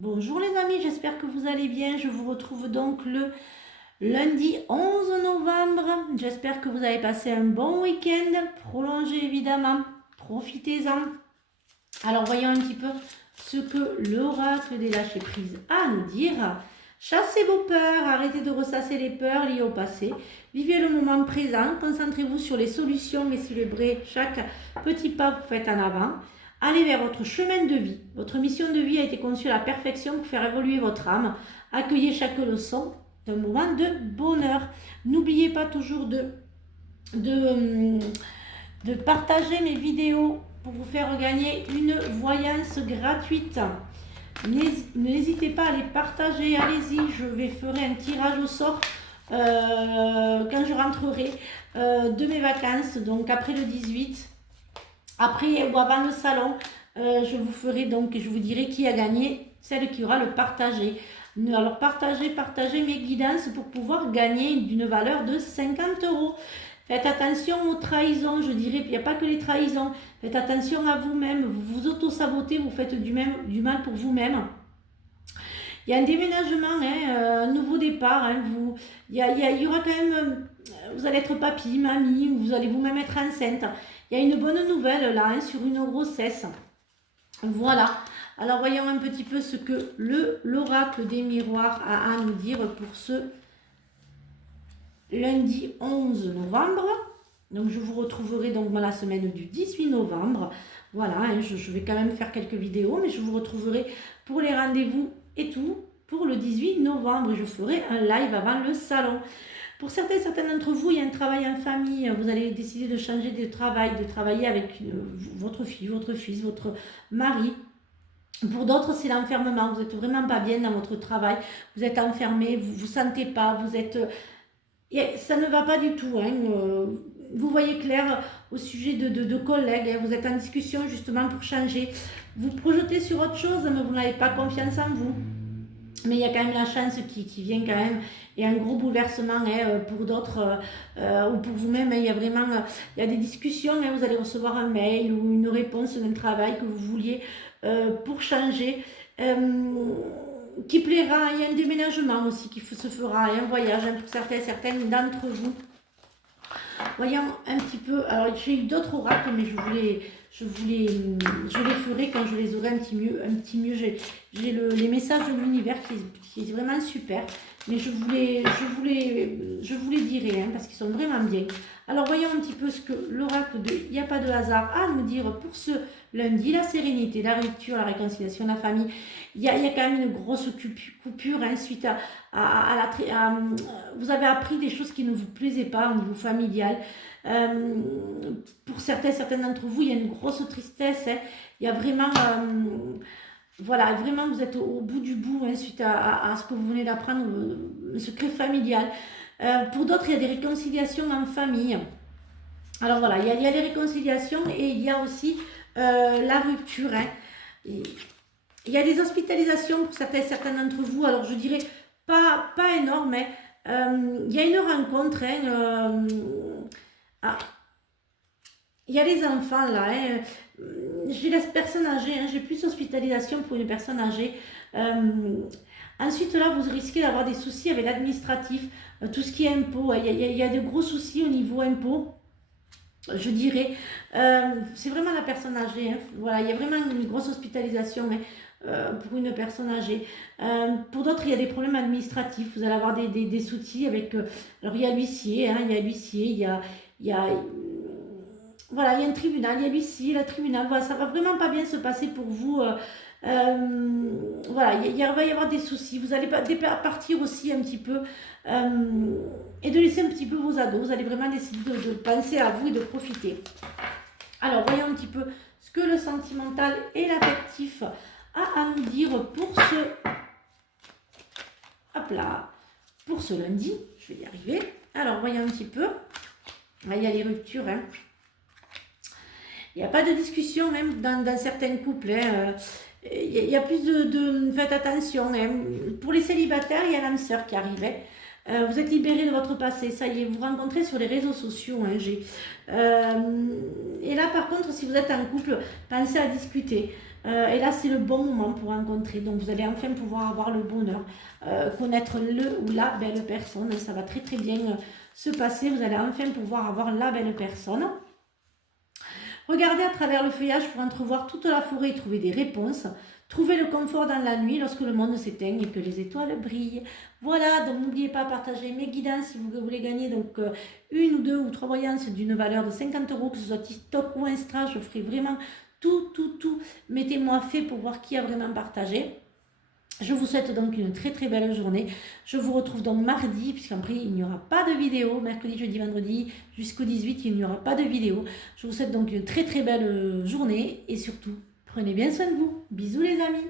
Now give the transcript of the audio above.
Bonjour les amis, j'espère que vous allez bien. Je vous retrouve donc le lundi 11 novembre. J'espère que vous avez passé un bon week-end, prolongé évidemment. Profitez-en. Alors voyons un petit peu ce que l'oracle des lâcher prise a à nous dire. Chassez vos peurs, arrêtez de ressasser les peurs liées au passé. Vivez le moment présent, concentrez-vous sur les solutions et célébrez chaque petit pas que vous faites en avant. Allez vers votre chemin de vie. Votre mission de vie a été conçue à la perfection pour faire évoluer votre âme. Accueillez chaque leçon d'un moment de bonheur. N'oubliez pas toujours de, de partager mes vidéos pour vous faire gagner une voyance gratuite. N'hésitez pas à les partager, allez-y, ferai un tirage au sort quand je rentrerai de mes vacances, donc après le 18. Après ou avant le salon, je vous ferai donc, je vous dirai qui a gagné, celle qui aura le partagé. Alors partagez mes guidances pour pouvoir gagner d'une valeur de 50 euros. Faites attention aux trahisons, je dirais, il n'y a pas que les trahisons. Faites attention à vous-même, vous vous auto-sabotez, vous faites du mal pour vous-même. Il y a un déménagement, un nouveau départ. Il y aura quand même, vous allez être papy, mamie, ou vous allez vous-même être enceinte. Il y a une bonne nouvelle là, sur une grossesse. Voilà. Alors voyons un petit peu ce que l'oracle des miroirs a à nous dire pour ce lundi 11 novembre. Donc je vous retrouverai donc dans la semaine du 18 novembre. Voilà, je vais quand même faire quelques vidéos, mais je vous retrouverai pour les rendez-vous et tout pour le 18 novembre. Et je ferai un live avant le salon. Pour certains d'entre vous, il y a un travail en famille. Vous allez décider de changer de travail, de travailler avec votre fille, votre fils, votre mari. Pour d'autres, c'est l'enfermement. Vous n'êtes vraiment pas bien dans votre travail. Vous êtes enfermé, vous ne vous sentez pas, vous êtes... ça ne va pas du tout. Vous voyez clair au sujet de collègues. Vous êtes en discussion justement pour changer. Vous projetez sur autre chose, mais vous n'avez pas confiance en vous. Mais il y a quand même la chance qui vient quand même, et un gros bouleversement pour d'autres ou pour vous-même. Il y a vraiment il y a des discussions, vous allez recevoir un mail ou une réponse d'un travail que vous vouliez pour changer, qui plaira. Il y a un déménagement aussi qui se fera, et un voyage pour certaines d'entre vous. Voyons un petit peu. Alors j'ai eu d'autres oracles, mais je les ferai quand je les aurai un petit mieux. J'ai les messages de l'univers qui est vraiment super, mais je vous les dirai parce qu'ils sont vraiment bien. Alors voyons un petit peu ce que l'oracle de Il n'y a pas de hasard a à nous dire pour ce lundi. La sérénité, la rupture, la réconciliation, la famille. Il y a quand même une grosse coupure suite vous avez appris des choses qui ne vous plaisaient pas au niveau familial. Pour certains d'entre vous, il y a une grosse tristesse. Il y a vraiment, voilà, vraiment vous êtes au bout du bout suite à ce que vous venez d'apprendre, le secret familial. Pour d'autres, il y a des réconciliations en famille. Alors voilà, il y a des réconciliations et il y a aussi la rupture. Il y a des hospitalisations pour certains d'entre vous. Alors je dirais pas énorme, mais il y a une rencontre. Il y a les enfants là. J'ai les personnes âgées. J'ai plus d'hospitalisation pour une personne âgée. Ensuite là, vous risquez d'avoir des soucis avec l'administratif, tout ce qui est impôt. Il y a de gros soucis au niveau impôt. Je dirais, c'est vraiment la personne âgée. Voilà, il y a vraiment une grosse hospitalisation pour une personne âgée. Pour d'autres, il y a des problèmes administratifs. Vous allez avoir des soucis avec. Alors, il y a l'huissier, voilà, il y a un tribunal, il y a l'huissier, le tribunal. Voilà, ça va vraiment pas bien se passer pour vous. Voilà, va y avoir des soucis. Vous allez partir aussi un petit peu et de laisser un petit peu vos ados. Vous allez vraiment décider de penser à vous et de profiter. Alors, voyons un petit peu ce que le sentimental et l'affectif a à nous dire pour pour ce lundi. Je vais y arriver. Alors, voyons un petit peu. Là, il y a les ruptures. Il n'y a pas de discussion même dans certains couples. Il y a plus faites attention. Pour les célibataires, il y a l'âme sœur qui arrive. Vous êtes libéré de votre passé, ça y est, vous rencontrez sur les réseaux sociaux. Et là, par contre, si vous êtes en couple, pensez à discuter. Et là, c'est le bon moment pour rencontrer. Donc, vous allez enfin pouvoir avoir le bonheur, connaître le ou la belle personne. Ça va très très bien se passer. Vous allez enfin pouvoir avoir la belle personne. Regardez à travers le feuillage pour entrevoir toute la forêt et trouver des réponses. Trouvez le confort dans la nuit lorsque le monde s'éteint et que les étoiles brillent. Voilà, donc n'oubliez pas de partager mes guidances si vous voulez gagner donc une ou deux ou trois voyances d'une valeur de 50 euros, que ce soit TikTok ou Insta. Je ferai vraiment tout. Mettez-moi fait pour voir qui a vraiment partagé. Je vous souhaite donc une très très belle journée. Je vous retrouve donc mardi, puisqu'après il n'y aura pas de vidéo. Mercredi, jeudi, vendredi, jusqu'au 18, il n'y aura pas de vidéo. Je vous souhaite donc une très très belle journée et surtout, prenez bien soin de vous. Bisous les amis.